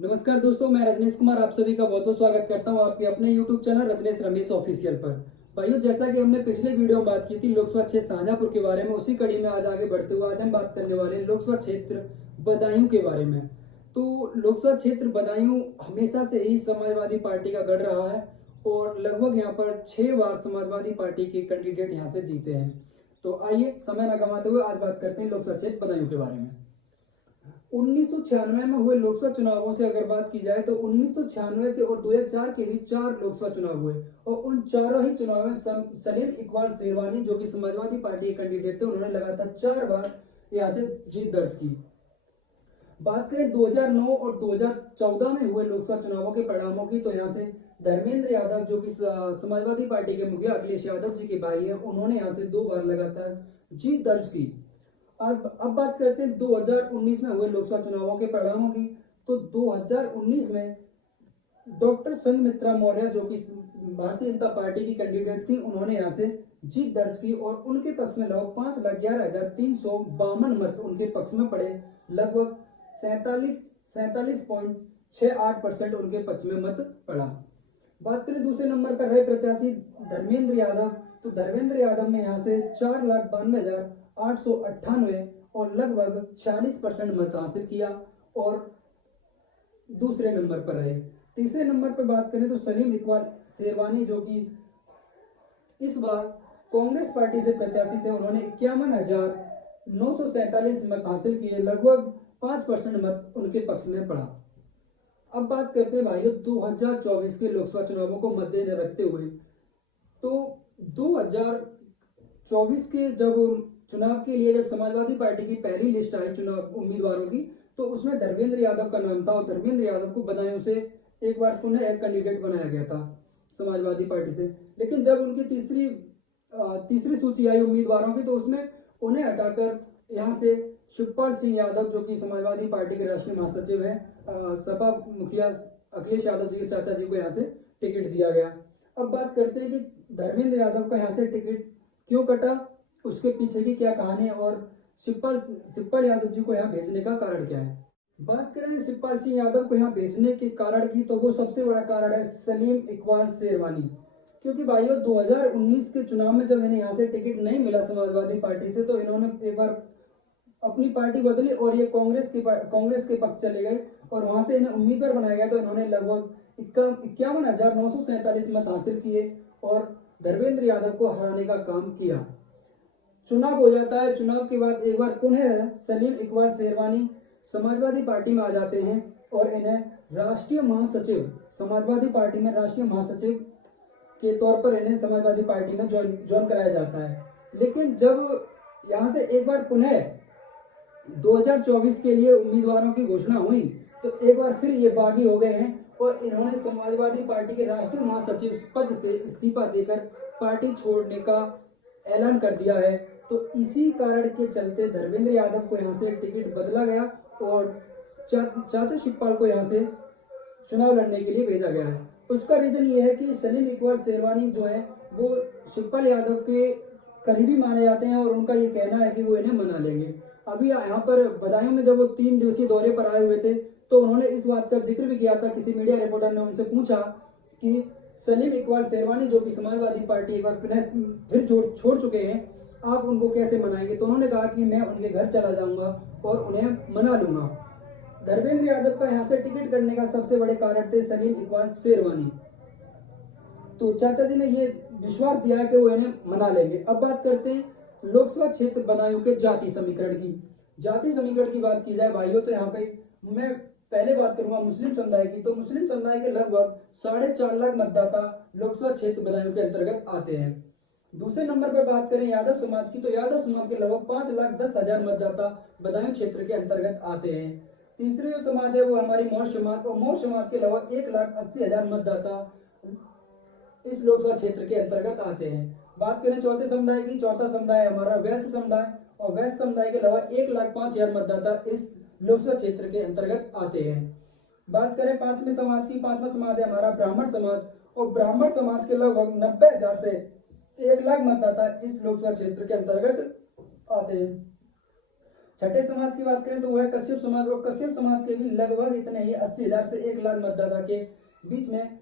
नमस्कार दोस्तों, मैं रजनीश कुमार आप सभी का बहुत बहुत स्वागत करता हूं आपके अपने YouTube channel Rajnish Ramesh official पर। भाइयों, जैसा कि हमने पिछले वीडियो में बात की थी लोकसभा क्षेत्र शाहजहांपुर के बारे में, उसी कड़ी में आज आगे बढ़ते हुए आज हम बात करने वाले हैं लोकसभा क्षेत्र बदायूं के बारे में। तो लोकसभा क्षेत्र बदायूं हमेशा से ही समाजवादी पार्टी का गढ़ रहा है और लगभग यहाँ पर 6 बार समाजवादी पार्टी के कैंडिडेट यहाँ से जीते हैं। तो आइए समय न गंवाते हुए आज बात करते हैं लोकसभा क्षेत्र बदायूं के बारे में। 1996 में हुए लोकसभा चुनावों से अगर बात की जाए तो 1996 से और 2004 के बीच 4 लोकसभा चुनाव हुए और उन चारों ही चुनाव में सलीम इकबाल शेरवानी जो कि समाजवादी पार्टी के कैंडिडेट थे, उन्होंने लगातार 4 बार यहाँ से जीत दर्ज की। बात करें 2009 और 2014 में हुए लोकसभा चुनावों के परिणामों की, तो यहाँ से धर्मेंद्र यादव जो कि समाजवादी पार्टी के मुखिया अखिलेश यादव जी के भाई हैं, उन्होंने यहाँ से 2 बार लगातार जीत दर्ज की। अब बात करते हैं 2019 में हुए लोकसभा चुनावों के परिणामों की। तो 2019 में डॉक्टर संघमित्रा मौर्य जो कि भारतीय जनता पार्टी की कैंडिडेट थी, उन्होंने यहाँ से जीत दर्ज की और उनके पक्ष में लगभग 5,11,352 मत उनके पक्ष में पड़े। लगभग 47.68% उनके पक्ष में मत पड़ा। बात करें दूसरे नंबर पर रहे प्रत्याशी धर्मेंद्र यादव, तो धर्मेंद्र यादव ने यहाँ से 4,92,898 और लगभग 46% मत हासिल किया और दूसरे नंबर पर रहे। तीसरे नंबर पर बात करें तो सलीम इकबाल शेरवानी जो कि इस बार कांग्रेस पार्टी से प्रत्याशी थे, उन्होंने 51,947 मत हासिल किए, लगभग 5% मत उनके पक्ष में पड़ा। अब बात करते हैं भाइयों 2024 के लोकसभा चुनावों को मद्देनजर रखते हुए। तो 2024 के जब चुनाव के लिए जब समाजवादी पार्टी की पहली लिस्ट आई चुनाव उम्मीदवारों की, तो उसमें धर्मेंद्र यादव का नाम था और धर्मेंद्र यादव को बदायूं से एक बार पुनः एक कैंडिडेट बनाया गया था समाजवादी पार्टी से। लेकिन जब उनकी तीसरी सूची आई उम्मीदवारों की, तो उसमें उन्हें हटाकर यहाँ से शिवपाल सिंह यादव जो कि समाजवादी पार्टी के राष्ट्रीय महासचिव हैं, सपा मुखिया अखिलेश यादव जी के चाचा जी को यहाँ से टिकट दिया गया। अब बात करते हैं कि धर्मेंद्र यादव का यहाँ से टिकट क्यों कटा, उसके पीछे की क्या कहानी है और शिवपाल यादव जी को यहाँ भेजने का कारण क्या है। बात करें शिवपाल सिंह यादव को यहाँ भेजने के कारण की, तो वो सबसे बड़ा कारण है सलीम इकबाल शेरवानी। क्योंकि भाइयों 2019 के चुनाव में जब इन्हें यहाँ से टिकट नहीं मिला समाजवादी पार्टी से, तो इन्होंने एक बार अपनी पार्टी बदली और ये कांग्रेस के पक्ष चले गए और वहां से इन्हें उम्मीदवार बनाया गया। तो इन्होंने लगभग 51,947 मत हासिल किए और धर्मेंद्र यादव को हराने का काम किया। चुनाव हो जाता है, चुनाव के बाद एक बार पुनः सलीम इकबाल शेरवानी समाजवादी पार्टी में आ जाते हैं और इन्हें राष्ट्रीय महासचिव समाजवादी पार्टी में राष्ट्रीय महासचिव के तौर पर इन्हें समाजवादी पार्टी में ज्वाइन कराया जाता है। लेकिन जब यहाँ से एक बार पुनः 2024 के लिए उम्मीदवारों की घोषणा हुई, तो एक बार फिर ये बागी हो गए हैं और इन्होंने समाजवादी पार्टी के राष्ट्रीय महासचिव पद से इस्तीफा देकर पार्टी छोड़ने का ऐलान कर दिया है। तो इसी कारण के चलते धर्मेंद्र यादव को यहाँ से टिकट बदला गया और चाचा शिवपाल को यहाँ से चुनाव लड़ने के लिए भेजा गया है। उसका रीजन ये है कि सलीम इकबाल शेरवानी जो है वो शिवपाल यादव के करीबी माने जाते हैं और उनका ये कहना है कि वो इन्हें मना लेंगे। अभी यहाँ पर बदायूं में जब वो 3 दिवसीय दौरे पर आए हुए थे, तो उन्होंने इस बात का जिक्र भी किया था। किसी मीडिया रिपोर्टर ने उनसे पूछा कि सलीम इकबाल शेरवानी जो कि समाजवादी पार्टी एक बार फिर छोड़ चुके हैं, आप उनको कैसे मनाएंगे। तो उन्होंने कहा कि मैं उनके घर चला जाऊंगा और उन्हें मना लूंगा। धर्मेंद्र यादव का यहाँ से टिकट करने का सबसे बड़े कारण थे सलीम इकबाल शेरवानी। तो चाचा जी ने ये विश्वास दिया कि वो इन्हें मना लेंगे। अब बात करते हैं लोकसभा क्षेत्र बदायूं के जाति समीकरण की। जाति समीकरण की बात की जाए भाइयों, तो यहाँ पे मैं पहले बात करूंगा मुस्लिम समुदाय की। तो मुस्लिम समुदाय के लगभग 4.5 लाख मतदाता लोकसभा क्षेत्र बदायूं के अंतर्गत आते हैं। दूसरे नंबर पर बात करें यादव समाज की, तो यादव समाज के लगभग 5,10,000 मतदाता बदायूं क्षेत्र के अंतर्गत आते हैं। तीसरे जो समाज है वो हमारी मौर्य समाज, और मौर्य समाज के लगभग 1,80,000 मतदाता इस लोकसभा क्षेत्र के अंतर्गत आते हैं। बात करें चौथे समुदाय की, चौथा समुदाय हमारा वैश्य समुदाय, और वैश्य समुदाय के लगभग 1,05,000 मतदाता इस लोकसभा क्षेत्र के अंतर्गत आते हैं। बात करें पांचवें समाज की, पांचवा समाज है हमारा ब्राह्मण समाज, और ब्राह्मण समाज के लगभग 90,000 से 1 लाख मतदाता इस लोकसभा क्षेत्र के अंतर्गत आते हैं। छठे समाज की बात करें तो वह है कश्यप समाज, और कश्यप समाज के भी लगभग इतने ही 80,000 से 1 लाख मतदाता के बीच में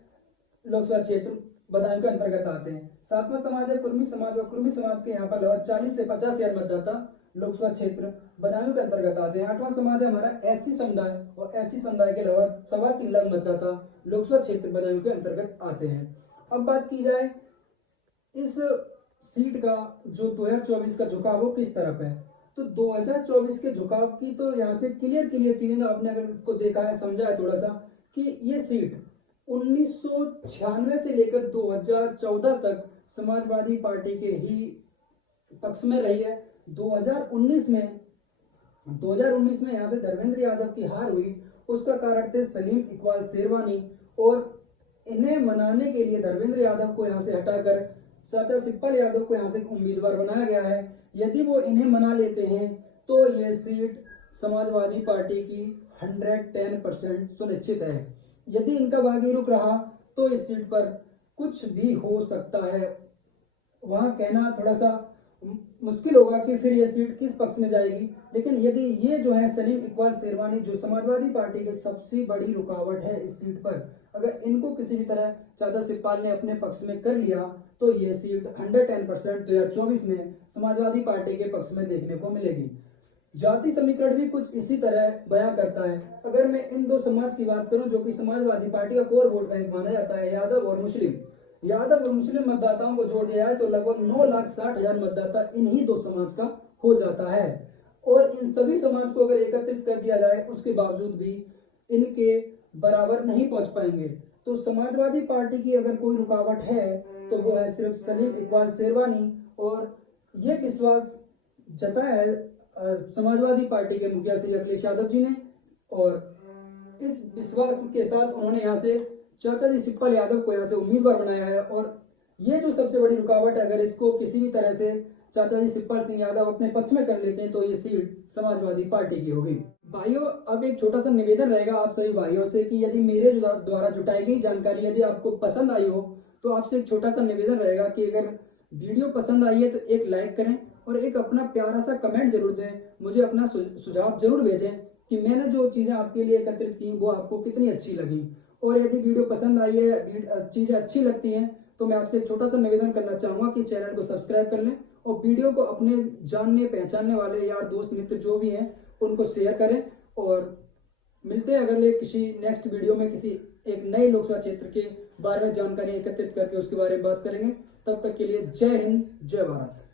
लोकसभा क्षेत्र बदायूं के अंतर्गत आते हैं। सातवां समाज है कुर्मी समाज, और कुर्मी समाज के यहाँ पर लगभग 40 से 50,000 मतदाता लोकसभा क्षेत्र बदायूं के अंतर्गत आते हैं। आठवां समाज है हमारा एससी समुदाय, और एससी समुदाय के लगभग 3.25 लाख मतदाता लोकसभा क्षेत्र बदायूं के अंतर्गत आते हैं। अब बात की जाए इस सीट का जो 2024 का झुकाव वो किस तरफ है, तो 2024 के झुकाव की तो यहाँ से क्लियर चीजें आपने अगर इसको देखा है, समझा है थोड़ा सा, कि ये सीट 1996 से लेकर 2014 तक समाजवादी पार्टी के ही पक्ष में रही है। 2019 में यहाँ से धर्मेंद्र यादव की हार हुई, उसका कारण थे सलीम इकबाल शेरवानी, और इन्हें मनाने के लिए धर्मेंद्र यादव को यहाँ से हटाकर चाचा शिवपाल यादव को यहाँ से उम्मीदवार बनाया गया है। यदि वो इन्हें मना लेते हैं तो ये सीट समाजवादी पार्टी की 110% सुनिश्चित है। यदि इनका भाग्य रुक रहा तो इस सीट पर कुछ भी हो सकता है, वहां कहना थोड़ा सा मुश्किल होगा कि फिर ये सीट किस पक्ष में जाएगी। लेकिन यदि ये जो है सलीम इकबाल शेरवानी जो समाजवादी पार्टी की सबसे बड़ी रुकावट है इस सीट पर, अगर इनको किसी भी तरह चाचा शिवपाल ने अपने पक्ष में कर लिया तो ये सीट 110% 2024 में समाजवादी पार्टी के पक्ष में देखने को मिलेगी। जाति समीकरण भी कुछ इसी तरह बयां करता है। अगर मैं इन दो समाज की बात करूं जो कि समाजवादी पार्टी का कोर वोट बैंक माना जाता है, यादव और मुस्लिम मतदाताओं को जोड़ दिया है तो लगभग 9,60,000 मतदाता इन्हीं दो समाज का हो जाता है। और इन सभी समाज को अगर एकत्रित कर दिया जाए उसके बावजूद भी इनके बराबर नहीं पहुंच पाएंगे। तो समाजवादी पार्टी की अगर कोई रुकावट है तो वो है सिर्फ सलीम इकबाल शेरवानी, और ये विश्वास जताया है समाजवादी पार्टी के मुखिया श्री अखिलेश यादव जी ने, और इस विश्वास के साथ उन्होंने यहाँ से चाचा जी शिवपाल यादव को यहाँ से उम्मीदवार बनाया है। और ये जो सबसे बड़ी रुकावट है, अगर इसको किसी भी तरह से चाचा जी शिवपाल सिंह यादव अपने पक्ष में कर लेते हैं तो ये सीट समाजवादी पार्टी की होगी। भाइयों, अब एक छोटा सा निवेदन रहेगा आप सभी भाइयों से कि यदि मेरे द्वारा जुटाई गई जानकारी यदि आपको पसंद आई हो तो आपसे एक छोटा सा निवेदन रहेगा कि अगर वीडियो पसंद आई है तो एक लाइक करें और एक अपना प्यारा सा कमेंट जरूर दें, मुझे अपना सुझाव जरूर भेजें कि मैंने जो चीज़ें आपके लिए एकत्रित की वो आपको कितनी अच्छी लगी। और यदि वीडियो पसंद आई है, चीज़ें अच्छी लगती हैं, तो मैं आपसे छोटा सा निवेदन करना चाहूँगा कि चैनल को सब्सक्राइब कर लें और वीडियो को अपने जानने पहचानने वाले यार दोस्त मित्र जो भी हैं उनको शेयर करें। और मिलते हैं अगले किसी नेक्स्ट वीडियो में किसी एक नए लोकसभा क्षेत्र के बारे में जानकारी एकत्रित करके उसके बारे में बात करेंगे। तब तक के लिए जय हिंद, जय भारत।